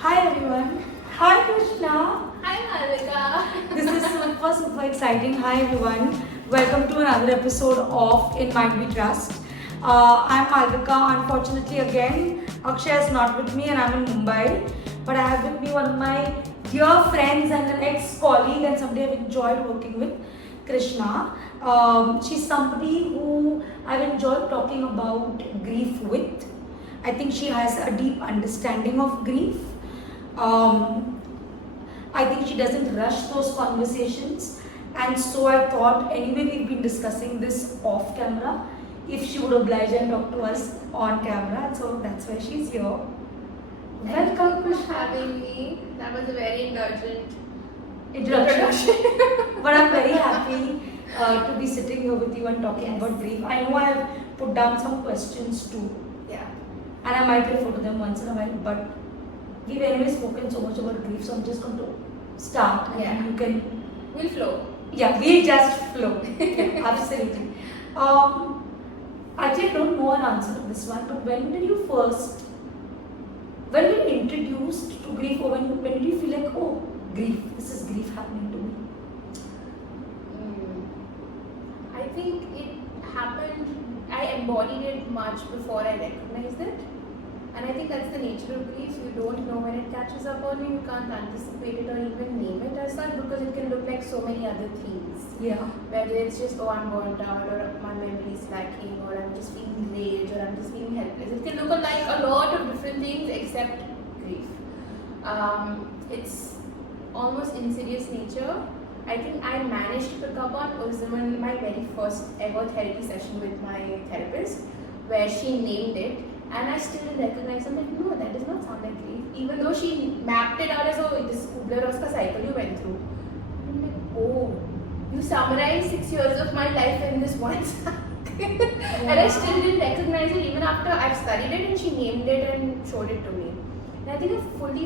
Hi everyone. Hi Krishna. Hi Malvika. This is super exciting. Hi everyone. Welcome to another episode of In Mind We Trust. I'm Malvika. Unfortunately, again, Akshay is not with me and I'm in Mumbai. But I have with me one of my dear friends and an ex-colleague and somebody I've enjoyed working with, Krishnaa. She's somebody who I've enjoyed talking about grief with. I think she has a deep understanding of grief. I think she doesn't rush those conversations, and so I thought, anyway, we've been discussing this off camera, if she would oblige and talk to us on camera, and so that's why she's here. Welcome, for Krishna. having me. That was a very indulgent Introduction. But I'm very happy to be sitting here with you and talking about grief. I know I've put down some questions too, Yeah. and I might refer to them once in a while, but we've anyway spoken so much about grief, so I'm just going to start and Yeah. you can. We'll flow. Yeah, we'll just flow. Yeah, absolutely. Actually, I don't know an answer to this one, but when were you introduced to grief, or when did you feel like, oh, grief, this is grief happening to me? I think it happened, I embodied it much before I recognized it. And I think that's the nature of grief. You don't know when it catches up on you. You can't anticipate it or even name it as such because it can look like so many other things. Yeah. Whether it's just, oh, I'm burnt out, or my memory is lacking, or I'm just feeling rage, or I'm just feeling helpless. It can look like a lot of different things except grief. It's almost insidious nature. I think I managed to pick up on was in my very first ever therapy session with my therapist, where she named it. And I still didn't recognize. I'm like, no, that does not sound like grief. Even though she mapped it out as, oh, this Kubler-Ross cycle you went through. I'm like, oh, you summarized 6 years of my life in this one cycle. And I still didn't recognize it even after I've studied it and she named it and showed it to me. And I think I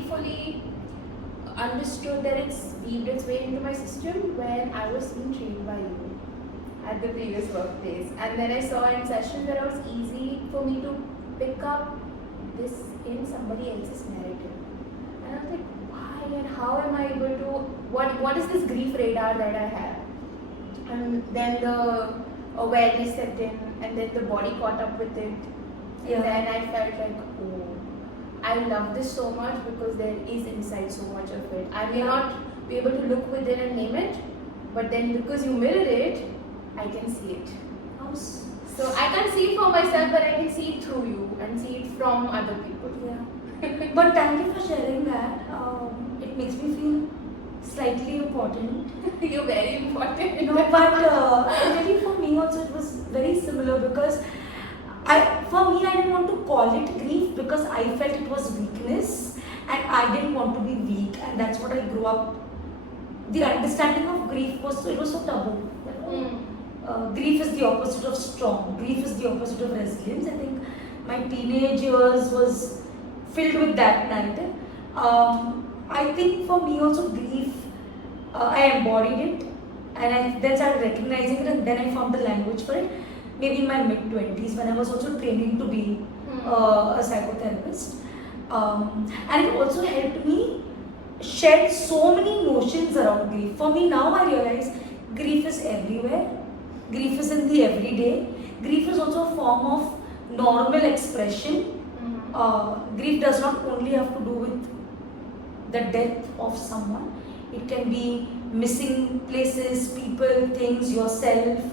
fully understood that it's weaved its way into my system when I was being trained by you at the previous workplace. And then I saw in sessions that it was easy for me to pick up this in somebody else's narrative. And I was like, why and how am I able to, what is this grief radar that I have? And then the awareness set in, and then the body caught up with it. Yeah. And then I felt like, oh, I love this so much because there is inside so much of it. I may not be able to look within and name it, but then because you mirror it, I can see it. So I can't see it for myself, but I can see it through you and see it from other people. Yeah. But thank you for sharing that. It makes me feel slightly important. You're very important. No, but really for me also it was very similar because for me I didn't want to call it grief because I felt it was weakness and I didn't want to be weak, and that's what I grew up. The understanding of grief was so taboo. Grief is the opposite of strong. Grief is the opposite of resilience. I think my teenage years was filled with that narrative. I think for me also grief, I embodied it and I then started recognizing it, and then I found the language for it. Maybe in my mid-20s when I was also training to be a psychotherapist. And it also helped me shed so many emotions around grief. For me now I realize grief is everywhere. Grief is in the everyday. Grief is also a form of normal expression. Grief does not only have to do with the death of someone. It can be missing places, people, things, yourself,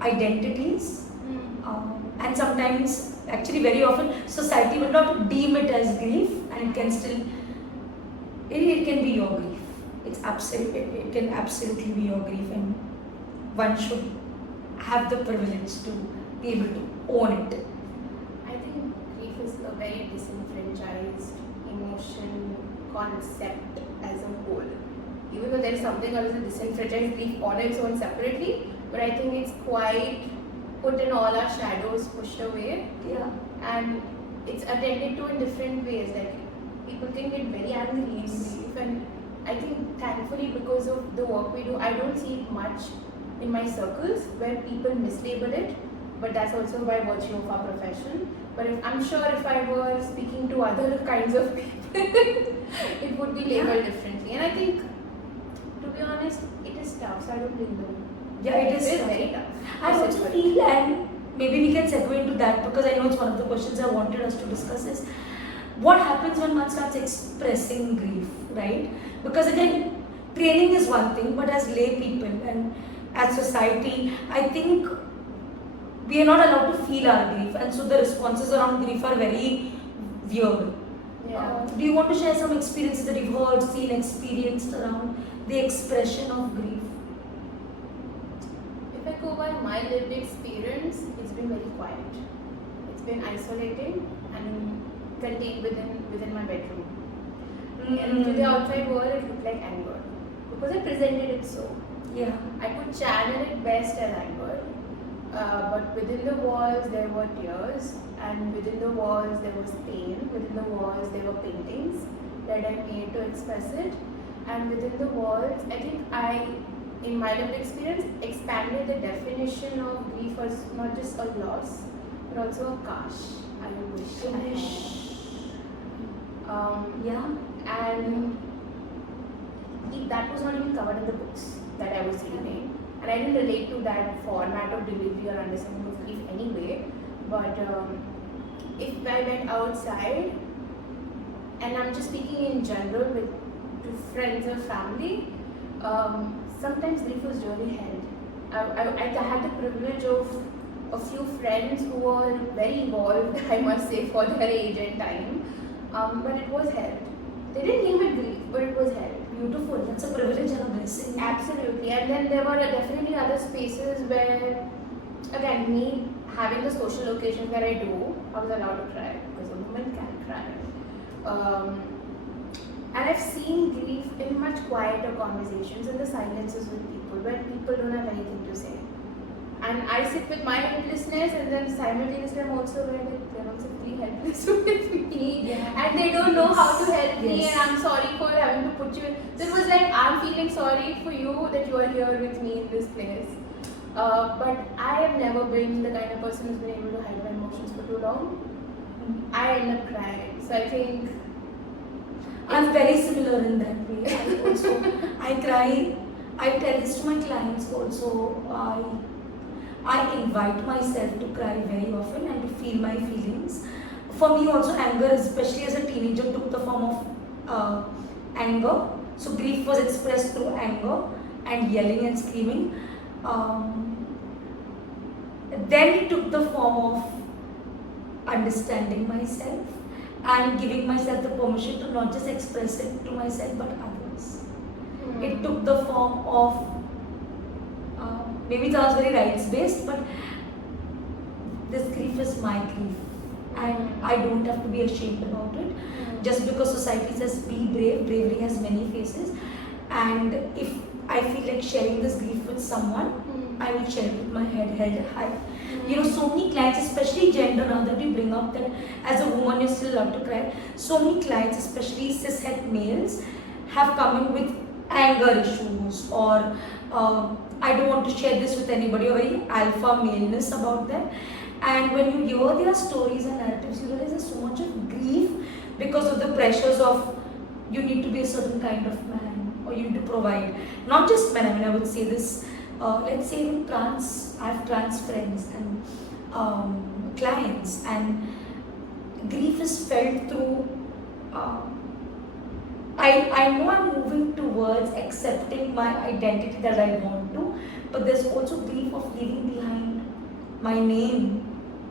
identities. And sometimes, actually very often, society will not deem it as grief, and it can still, it can be your grief. It can absolutely be your grief, and one should have the privilege to be able to own it. I think grief is a very disenfranchised emotion concept as a whole. Even though there is something called as a disenfranchised grief on its own separately, but I think it's quite put in all our shadows, pushed away. Yeah. And it's attended to in different ways. Like people can get very angry in grief, and I think thankfully because of the work we do, I don't see it much in my circles where people mislabel it, but that's also by virtue of our profession. But I'm sure if I were speaking to other kinds of people, it would be labeled differently. And I think, to be honest, it is tough, so I don't blame them. Yeah, it is tough. Very tough. I also feel, and maybe we can segue into that because I know it's one of the questions I wanted us to discuss is what happens when one starts expressing grief, right? Because again, training is one thing, but as lay people and as society, I think we are not allowed to feel our grief, and so the responses around grief are very weird. Yeah. Do you want to share some experiences that you've heard, seen, experienced around the expression of grief? If I go by my lived experience, it's been very quiet. It's been isolating and contained within my bedroom. And to the outside world, it looked like anger because I presented it so. Yeah. I could channel it best as anger, but within the walls there were tears, and within the walls there was pain. Within the walls there were paintings that I made to express it, and within the walls, I think I, in my lived experience, expanded the definition of grief as not just a loss, but also a kash. I wish. Yeah. And that was not even covered in the books that I was reading, and I didn't relate to that format of delivery or understanding of grief anyway. But if I went outside, and I'm just speaking in general with to friends or family, sometimes grief was really held. I had the privilege of a few friends who were very evolved, I must say, for their age and time, but it was held. They didn't name it grief, but it was held. Beautiful. That's a privilege and a blessing. Absolutely. And then there were definitely other spaces where, again, me having the social occasions that I do, I was allowed to cry because a woman can cry. And I've seen grief in much quieter conversations, in the silences with people, where people don't have anything to say. And I sit with my helplessness, and then simultaneously I'm also where they're also feeling helpless with me, and they don't know how to help me, and I'm sorry for having to put you in. So it was like, I'm feeling sorry for you that you are here with me in this place. But I have never been the kind of person who's been able to hide my emotions for too long. I end up crying. So I think I'm very similar in that way. I cry. I tell this to my clients also. I invite myself to cry very often and to feel my feelings. For me also, anger, especially as a teenager, took the form of anger. So grief was expressed through anger and yelling and screaming. Then it took the form of understanding myself and giving myself the permission to not just express it to myself but others. It took the form of maybe it sounds very rights-based, but this grief is my grief, and I don't have to be ashamed about it. Just because society says be brave, bravery has many faces, and if I feel like sharing this grief with someone, I will share it with my head held high. You know, so many clients, especially gender, now that we bring up that as a woman you're still allowed to cry, so many clients, especially cishet males, have come in with anger issues or I don't want to share this with anybody, or very alpha maleness about them. And when you hear their stories and narratives, you realize there's so much of grief because of the pressures of you need to be a certain kind of man, or you need to provide. Not just men, I mean, I would say this, let's say even I have trans friends and clients, and grief is felt through I know I'm moving towards accepting my identity that I want to, but there's also grief of leaving behind my name,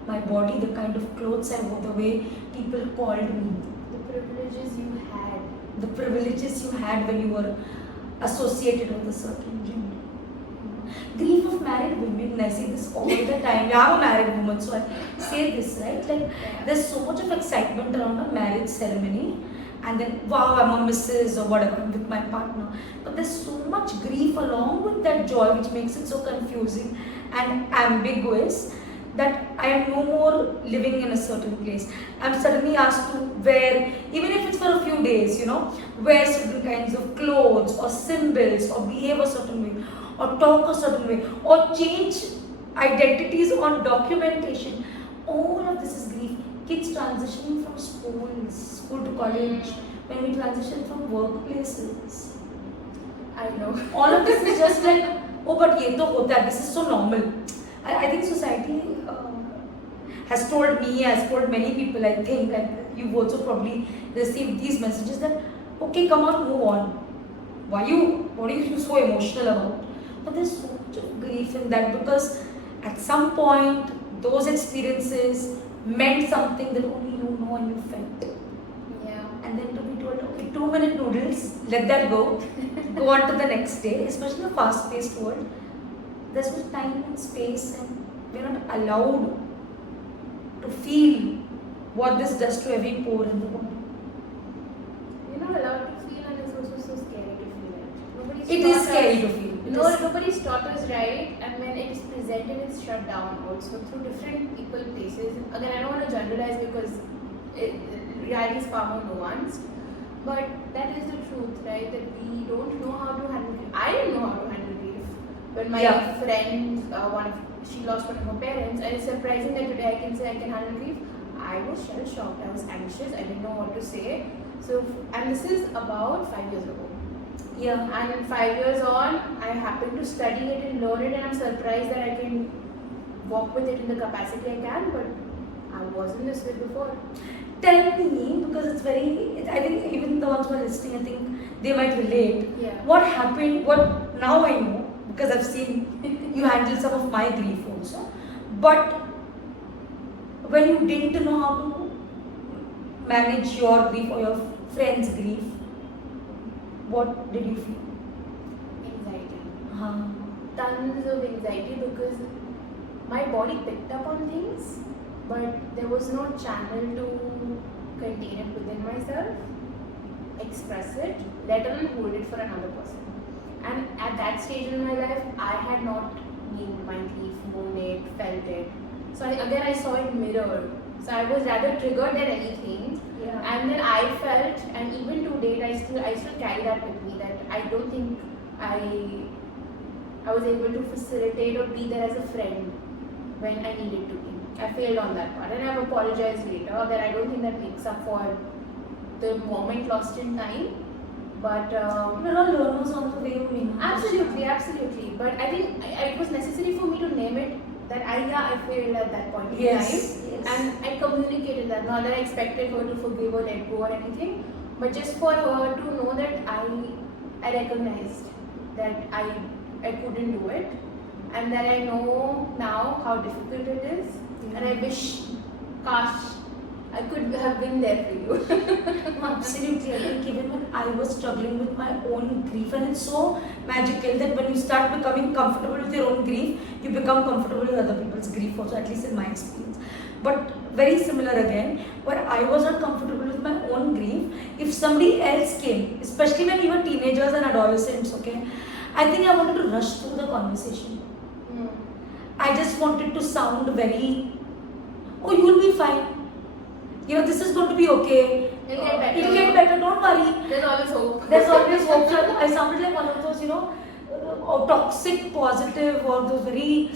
my body, the kind of clothes I wore, the way people called me. The privileges you had. The privileges you had when you were associated with a certain gender. Grief of married women, and I say this all the time. I'm a married woman, so I say this, right? Like, there's so much of excitement around a marriage ceremony. And then, wow, I'm a Mrs. or whatever, I'm with my partner. But there's so much grief along with that joy, which makes it so confusing and ambiguous that I am no more living in a certain place. I'm suddenly asked to wear, even if it's for a few days, wear certain kinds of clothes or symbols or behave a certain way or talk a certain way or change identities on documentation. All of this is grief. Kids transitioning from school to college, when we transition from workplaces. I know. All of this is just like, oh, but ye to hota hai, this is so normal. I think society has told me, has told many people, I think, and you've also probably received these messages that, okay, come on, move on. What are you so emotional about? But there's so much of grief in that, because at some point, those experiences meant something that only you know and you felt. Yeah. And then to be told, okay, 2-minute noodles, let that go, go on to the next day, especially in a fast-paced world. There's no time and space, and we're not allowed to feel what this does to every pore in the body. You're not allowed to feel, and it's also so scary to feel it. It is scary to feel. Nobody's taught us right, and when it is presented, it's shut down also through different people, places. Again, I don't want to generalize because reality is far more nuanced, but that is the truth, right? That we don't know how to handle grief. I didn't know how to handle grief. When my friend, she lost one of her parents, and it's surprising that today I can say I can handle grief. I was shell shocked. I was anxious. I didn't know what to say. So, and this is about 5 years ago. Yeah. And 5 years on, I happened to study it and learn it, and I'm surprised that I can walk with it in the capacity I can, but I wasn't this way before. Tell me, because it's very, I think even the ones who are listening, I think they might relate. Yeah. What happened, what now I know, because I've seen you handle some of my grief also. But when you didn't know how to manage your grief or your friend's grief, what did you feel? Anxiety. Uh-huh. Tons of anxiety because my body picked up on things, but there was no channel to contain it within myself, express it, let alone hold it for another person. And at that stage in my life, I had not named my grief, known it, felt it. So I saw it mirrored. So I was rather triggered than anything. Yeah. And then I felt, and even to date, I still carry that with me, that I don't think I was able to facilitate or be there as a friend when I needed to be. I failed on that part, and I've apologized later that I don't think that makes up for the moment lost in time. But we're all learners on the way, you know. absolutely. But I think it was necessary for me to name it that I failed at that point in time, and I communicated that. Not that I expected her to forgive or let go or anything, but just for her to know that I recognized that I couldn't do it, and that I know now how difficult it is, and I wish, gosh, I could have been there for you. Absolutely. I think even when I was struggling with my own grief, and it's so magical that when you start becoming comfortable with your own grief, you become comfortable with other people's grief also, at least in my experience. But very similar again, where I was not comfortable with my own grief, if somebody else came, especially when we were teenagers and adolescents, okay, I think I wanted to rush through the conversation. I just wanted to sound very, oh, you'll be fine. You know, this is going to be okay. It'll get better, don't worry. There's always hope. There's always hope. So I sounded like one of those, toxic, positive, or those very,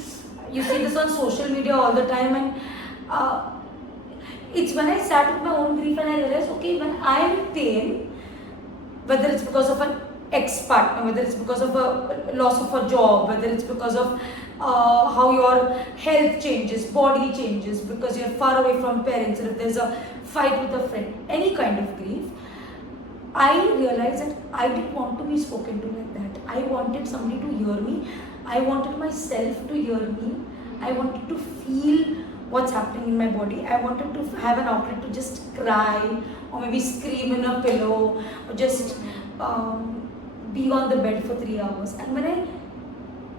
you see this on social media all the time. And it's when I sat with my own grief and I realized, okay, when I'm in pain, whether it's because of an ex-partner, whether it's because of a loss of a job, whether it's because of how your health changes, body changes, because you're far away from parents, and if there's a fight with a friend, any kind of grief, I realized that I didn't want to be spoken to like that. I wanted somebody to hear me. I wanted myself to hear me. I wanted to feel what's happening in my body. I wanted to have an outlet to just cry, or maybe scream in a pillow, or just be on the bed for 3 hours. And when I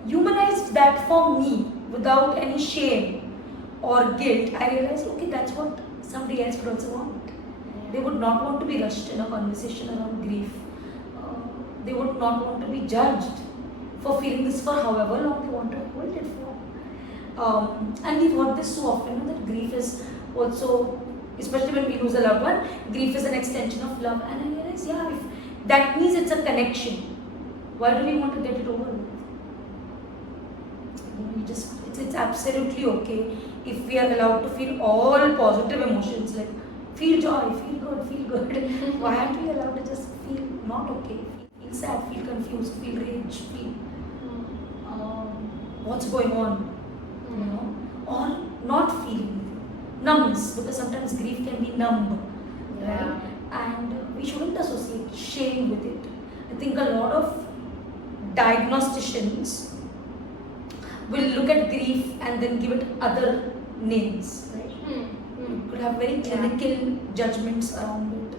humanized that for me without any shame or guilt, I realized, okay, that's what somebody else would also want. They would not want to be rushed in a conversation around grief. They would not want to be judged for feeling this for however long they want to hold it for. And we've heard this so often, that grief is also, especially when we lose a loved one, grief is an extension of love. And I realized, yeah, if that means it's a connection, why do we want to get it over with? It's absolutely okay if we are allowed to feel all positive emotions, like Feel joy, feel good. Why aren't we allowed to just feel not okay? Feel sad, feel confused, feel rage, feel what's going on, you know, or not feeling, numbness, because sometimes grief can be numb, right? And we shouldn't associate shame with it. I think a lot of diagnosticians will look at grief and then give it other names, right? You could have very clinical judgments around it.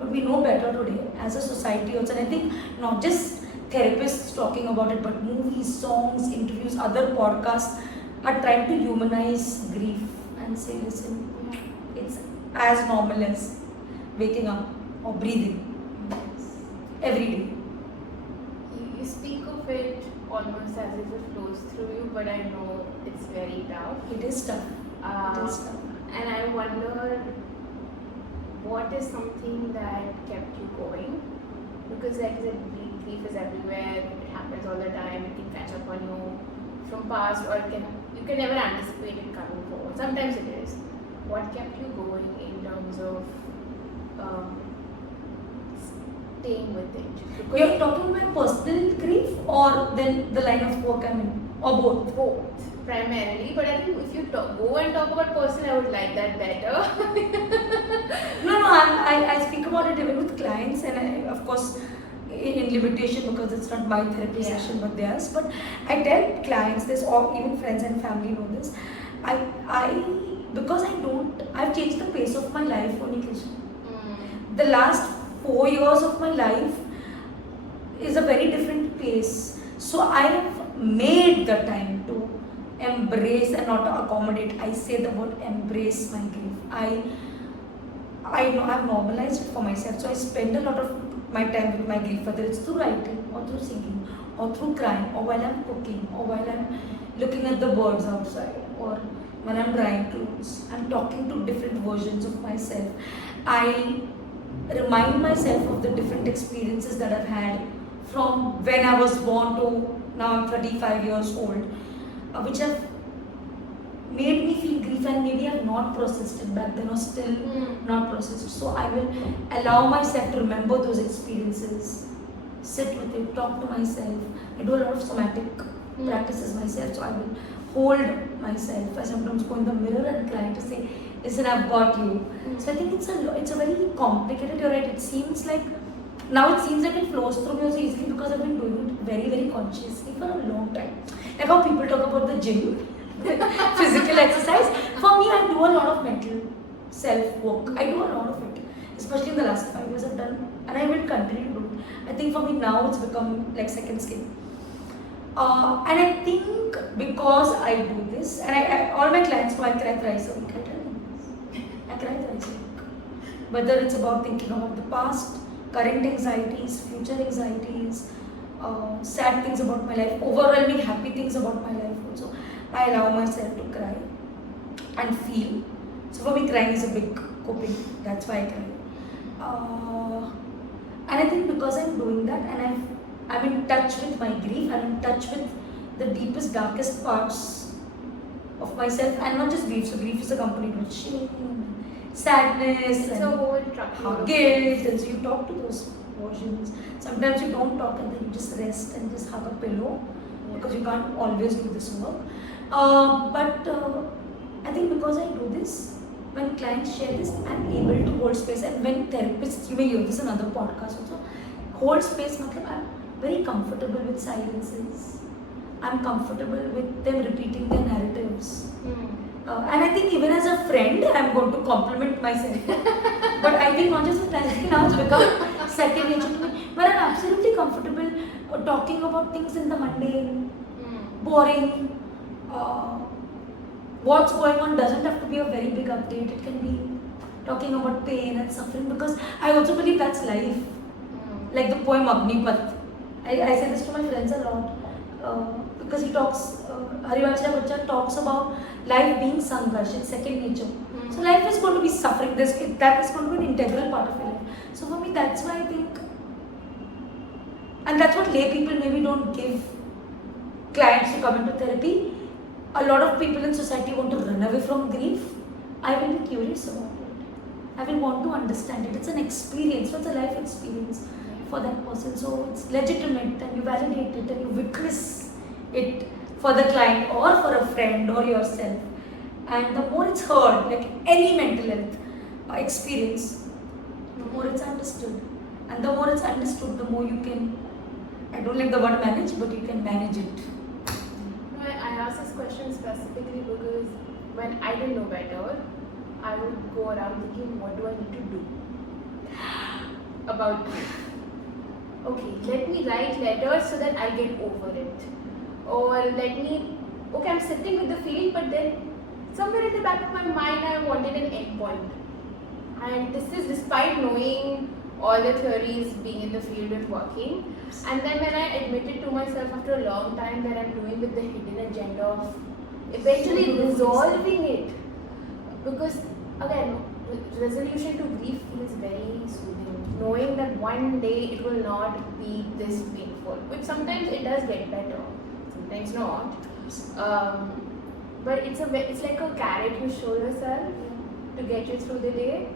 But we know better today as a society also. And I think not just therapists talking about it, but movies, songs, interviews, other podcasts are trying to humanize grief and say, listen, it's as normal as waking up or breathing every day. You speak of it almost as if it flows through you, but I know it's very tough. It is tough. It is tough. And I wonder, what is something that kept you going? Because like I said, grief is everywhere, it happens all the time, it can catch up on you from past, or you can never anticipate it coming forward. Sometimes it is. What kept you going in terms of staying with it? Because You're talking about personal grief or then the line of work I'm in? Or both? both, primarily. But I think if you go and talk about personal, I would like that better. No, I speak about it even with clients, and I, of course, in limitation because it's not my therapy session but theirs. But I tell clients this, or even friends and family know this. I've changed the pace of my life only, Krishna. The last 4 years of my life is a very different pace. So I have made the time to embrace and not to accommodate. I say the word embrace my grief. I know I've normalized it for myself. So I spend a lot of my time with my grief, whether it's through writing or through singing or through crying or while I'm cooking or while I'm looking at the birds outside or when I'm drying clothes. I'm talking to different versions of myself. I remind myself of the different experiences that I've had from when I was born to now I'm 35 years old, which have made me feel grief, and maybe I've not processed it back then or still not processed it. So I will allow myself to remember those experiences, sit with it, talk to myself. I do a lot of somatic practices myself, so I will hold myself. I sometimes go in the mirror and cry to say, listen, I've got you. So I think it's a very complicated, you're right, it seems like it flows through me so easily because I've been doing it very, very consciously for a long time. Like how people talk about the gym, physical exercise. For me, I do a lot of mental self-work. I do a lot of it, especially in the last 5 years I've done, and I will continue to do it. I think for me now it's become like second skin. And I think because I do this, and all my clients know I cry thrice a week. I tell them this. I cry thrice a week. Whether it's about thinking about the past, current anxieties, future anxieties, sad things about my life, overwhelming happy things about my life also. I allow myself to cry and feel. So for me, crying is a big coping. That's why I cry. And I think because I'm doing that, and I'm in touch with my grief, I'm in touch with the deepest, darkest parts of myself, and not just grief. So grief is accompanied with shame, sadness, It's a whole truckload. guilt, and so you talk to those versions. Sometimes you don't talk and then you just rest and just hug a pillow because you can't always do this work. But I think because I do this, when clients share this, I'm able to hold space. And when therapists, you may hear this in other podcasts also, hold space, I'm very comfortable with silences. I'm comfortable with them repeating their narratives. And I think even as a friend, I'm going to compliment myself. But I think not just as clients, now it's become second nature to me. But I'm absolutely comfortable talking about things in the mundane, boring. What's going on doesn't have to be a very big update. It can be talking about pain and suffering, because I also believe that's life. Like the poem Agnipath. I say this to my friends a lot because he talks, Harivansh Bachchan talks about life being sangarsh, it's second nature. So life is going to be suffering, that is going to be an integral part of your life. So for me, that's why I think, and that's what lay people maybe don't give clients to come into therapy. A lot of people in society want to run away from grief. I will be curious about it. I will want to understand it. It's an experience, so it's a life experience for that person. So it's legitimate, and you validate it and you witness it for the client or for a friend or yourself. And the more it's heard, like any mental health experience, the more it's understood. And the more it's understood, the more you can, I don't like the word manage, but you can manage it. No, I asked this question specifically because when I didn't know better, I would go around thinking, what do I need to do about it? Okay, let me write letters so that I get over it. Or okay, I'm sitting with the feeling, but then somewhere in the back of my mind, I wanted an endpoint. And this is despite knowing all the theories, being in the field and working. And then when I admitted to myself after a long time that I'm doing with the hidden agenda of eventually resolving it. Because again, resolution to grief feels very soothing. Knowing that one day it will not be this painful, which sometimes it does get better, sometimes not. But it's like a carrot you show yourself to get you through the day.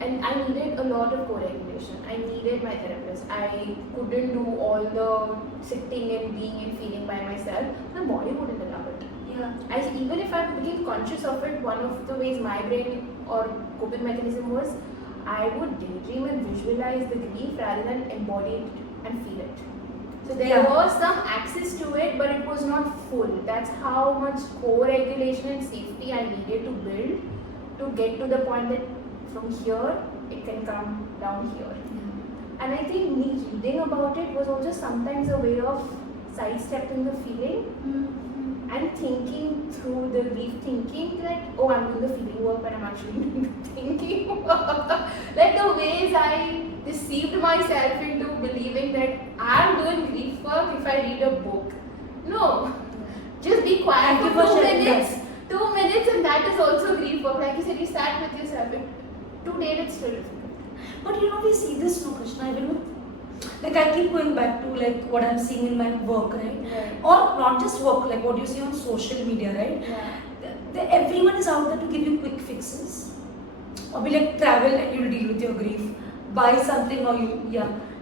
And I needed a lot of co-regulation. I needed my therapist. I couldn't do all the sitting and being and feeling by myself. My body wouldn't allow it. Yeah. Even if I became conscious of it, one of the ways my brain or coping mechanism was, I would daydream and visualize the grief rather than embody it and feel it. So there was some access to it, but it was not full. That's how much co-regulation and safety I needed to build to get to the point that from here it can come down here. And I think me reading about it was also sometimes a way of sidestepping the feeling and thinking through the grief, thinking that, oh, I'm doing the feeling work, but I'm actually doing the thinking work. Like the ways I deceived myself into believing that I'm doing grief work if I read a book. No, just be quiet for 2 minutes. 2 minutes, and that is also grief work. Like you said, you sat with yourself. To date, it's still difficult. But we see this, no, Krishna, even with, like I keep going back to like what I'm seeing in my work, right? Or not just work, like what you see on social media, right? Everyone is out there to give you quick fixes. Or be like, travel and you'll deal with your grief. Buy something or you,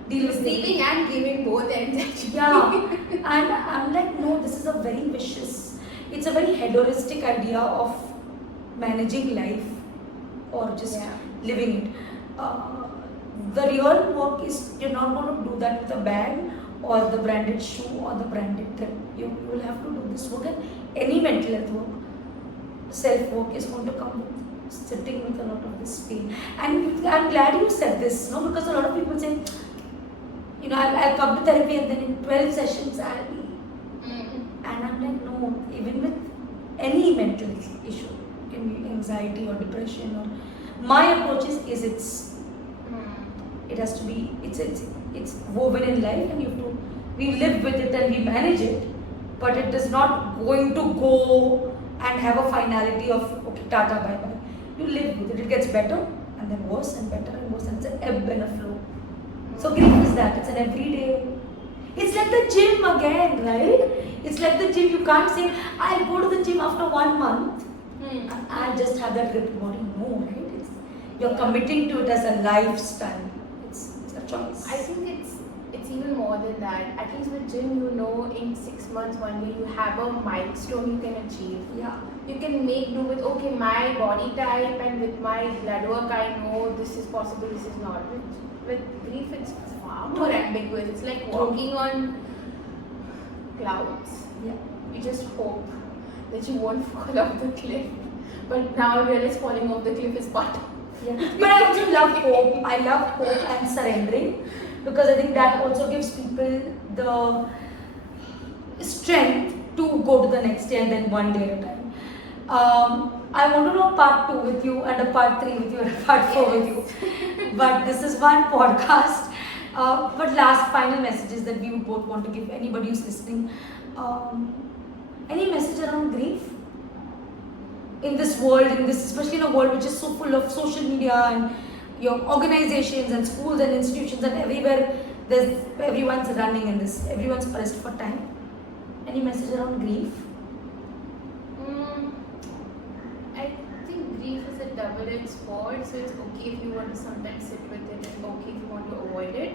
deal with receiving and giving both ends actually. Yeah. And I'm like, no, this is a very vicious, it's a very hedonistic idea of managing life or just living it. The real work is, you're not going to do that with a bag or the branded shoe or the branded trip. You will have to do this work, and any mental health work, self-work is going to come with sitting with a lot of this pain. And I'm glad you said this, because a lot of people say, I'll come to therapy and then in 12 sessions I'll be. And I'm like, no, even with any mental issue, it can be anxiety or depression, or my approach is it has to be, it's woven in life, and we live with it and we manage it, but it is not going to go and have a finality of, okay, tata, bye bye. You live with it, it gets better and then worse and better and worse, and it's an ebb and a flow. So grief is that, it's an everyday, it's like the gym again, right? It's like the gym, you can't say, I'll go to the gym after 1 month, I'll just have that ripped body. No, right? You're committing to it as a lifestyle. It's a choice. I think it's even more than that. At least with gym, in 6 months, 1 year, you have a milestone you can achieve. Yeah. You can make do with, okay, my body type and with my blood work, I know this is possible, this is not. With grief, it's far more ambiguous. It's like walking on clouds. Yeah. You just hope that you won't fall off the cliff. But now I realize falling off the cliff is part of it. Yeah. But I also love hope. I love hope and surrendering, because I think that also gives people the strength to go to the next day and then one day at a time. I want to do a part 2 with you and a part 3 with you and a part 4 with you. But this is one podcast. But last final messages that we would both want to give anybody who's listening. Any message around grief? In this world, especially in a world which is so full of social media and your organizations and schools and institutions and everywhere, everyone's running in this, everyone's pressed for time. Any message around grief? I think grief is a double-edged sword. So it's okay if you want to sometimes sit with it, and okay if you want to avoid it.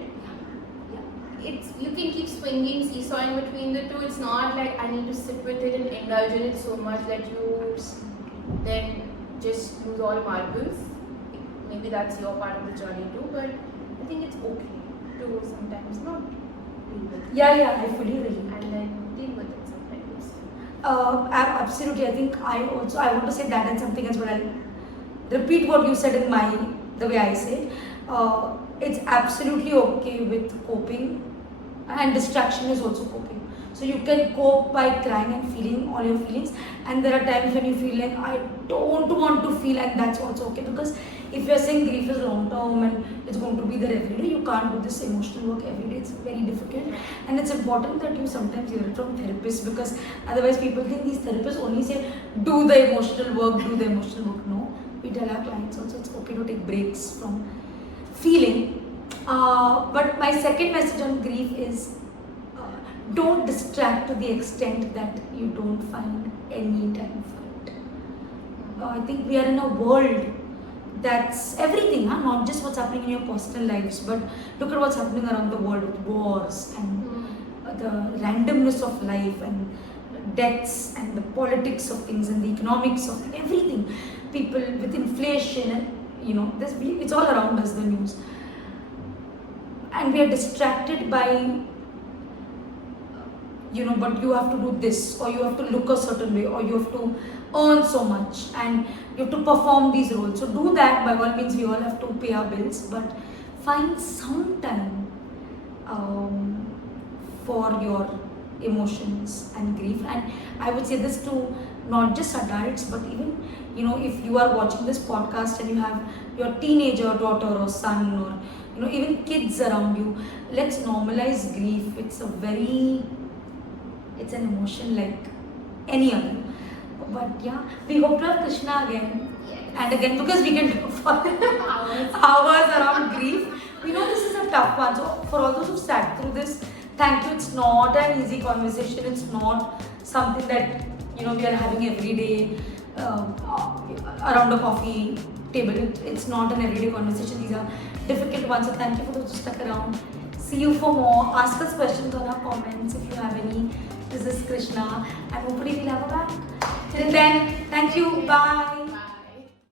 You can keep swinging, seesawing between the two. It's not like I need to sit with it and indulge in it so much that you then just lose all marbles. Maybe that's your part of the journey too, but I think it's okay to sometimes not deal with it. Yeah, I fully agree. And then deal with it sometimes. Absolutely. I think I want to say that and something as well. I'll repeat what you said in the way I say. It's absolutely okay with coping, and distraction is also coping. So you can cope by crying and feeling all your feelings, and there are times when you feel like I don't want to feel, and that's also okay, because if you're saying grief is long term and it's going to be there every day, you can't do this emotional work every day. It's very difficult, and it's important that you sometimes hear it from therapists, because otherwise people think these therapists only say do the emotional work. No, we tell our clients also it's okay to take breaks from feeling. But my second message on grief is don't distract to the extent that you don't find any time for it. I think we are in a world that's everything, not just what's happening in your personal lives, but look at what's happening around the world with wars and the randomness of life and deaths and the politics of things and the economics of everything. People with inflation and it's all around us, the news. And we are distracted by but you have to do this, or you have to look a certain way, or you have to earn so much, and you have to perform these roles. So do that. By all means, we all have to pay our bills, but find some time for your emotions and grief. And I would say this to not just adults, but even if you are watching this podcast and you have your teenager daughter or son, or even kids around you, let's normalize grief. It's an emotion like any other. But yeah, we hope to have Krishnaa again and again, because we can talk for hours around grief. We know this is a tough one. So for all those who sat through this, thank you. It's not an easy conversation. It's not something that we are having every day around a coffee table. It's not an everyday conversation. These are difficult ones. So thank you for those who stuck around. See you for more. Ask us questions on our comments if you have any. This is Krishnaa, and hopefully we'll have her back. Till then, thank you. Bye.